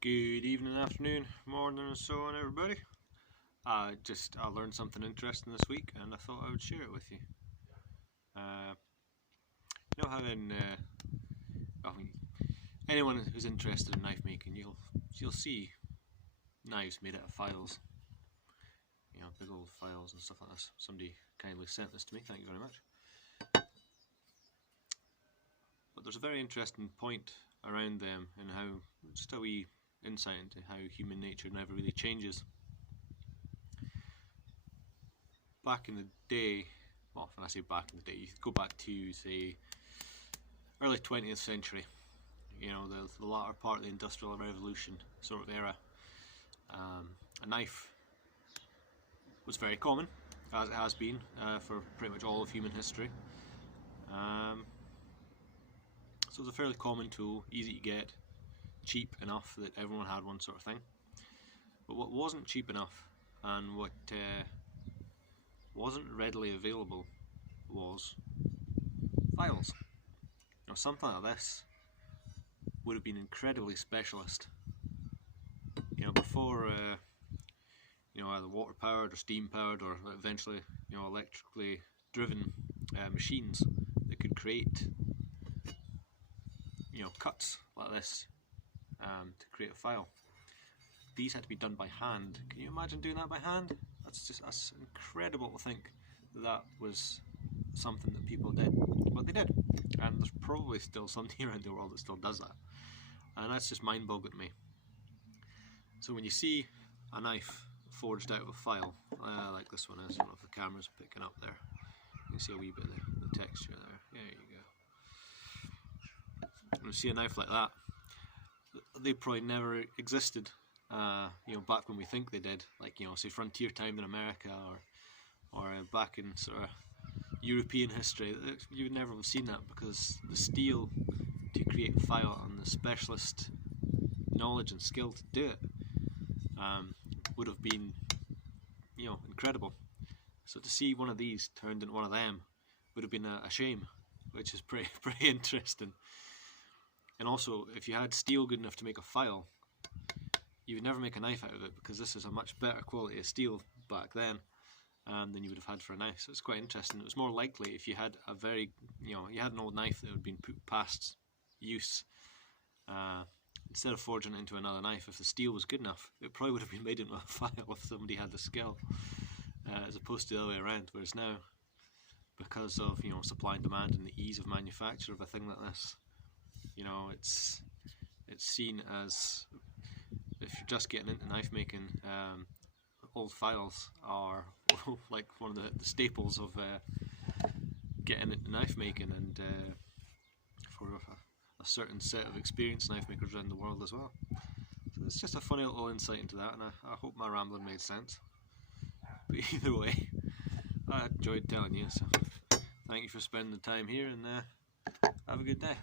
Good evening, afternoon, morning, and so on, everybody. I learned something interesting this week, and I thought I would share it with you. How anyone who's interested in knife making, you'll see knives made out of files. Big old files and stuff like this. Somebody kindly sent this to me. Thank you very much. But there's a very interesting point around them, and just a wee insight into how human nature never really changes. Back in the day, well, when I say back in the day, you go back to, say, early 20th century, the latter part of the Industrial Revolution sort of era. A knife was very common, as it has been for pretty much all of human history. So it was a fairly common tool, easy to get, cheap enough that everyone had one, sort of thing. But what wasn't cheap enough, and what wasn't readily available, was files. Something like this would have been incredibly specialist. Before either water powered or steam powered or eventually electrically driven machines that could create cuts like this to create a file. These had to be done by hand. Can you imagine doing that by hand? That's incredible to think that was something that people did. But they did, and there's probably still somebody around the world that still does that, and that's just mind-boggling to me. So when you see a knife forged out of a file, like this one is, I don't know if the camera's picking up there, you can see a wee bit of the texture there. There you go. When you see a knife like that, they probably never existed back when we think they did, like say frontier time in America or back in sort of European history. You would never have seen that, because the steel to create a file and the specialist knowledge and skill to do it would have been incredible. So to see one of these turned into one of them would have been a shame, which is pretty interesting. And also, if you had steel good enough to make a file, you would never make a knife out of it, because this is a much better quality of steel back then than you would have had for a knife. So it's quite interesting. It was more likely if you had you had an old knife that had been put past use, instead of forging it into another knife, if the steel was good enough, it probably would have been made into a file if somebody had the skill, as opposed to the other way around. Whereas now, because of supply and demand and the ease of manufacture of a thing like this, it's seen as, if you're just getting into knife making, old files are like one of the staples of getting into knife making, and for a certain set of experienced knife makers around the world as well. So it's just a funny little insight into that, and I hope my rambling made sense. But either way, I enjoyed telling you, so thank you for spending the time here, and have a good day.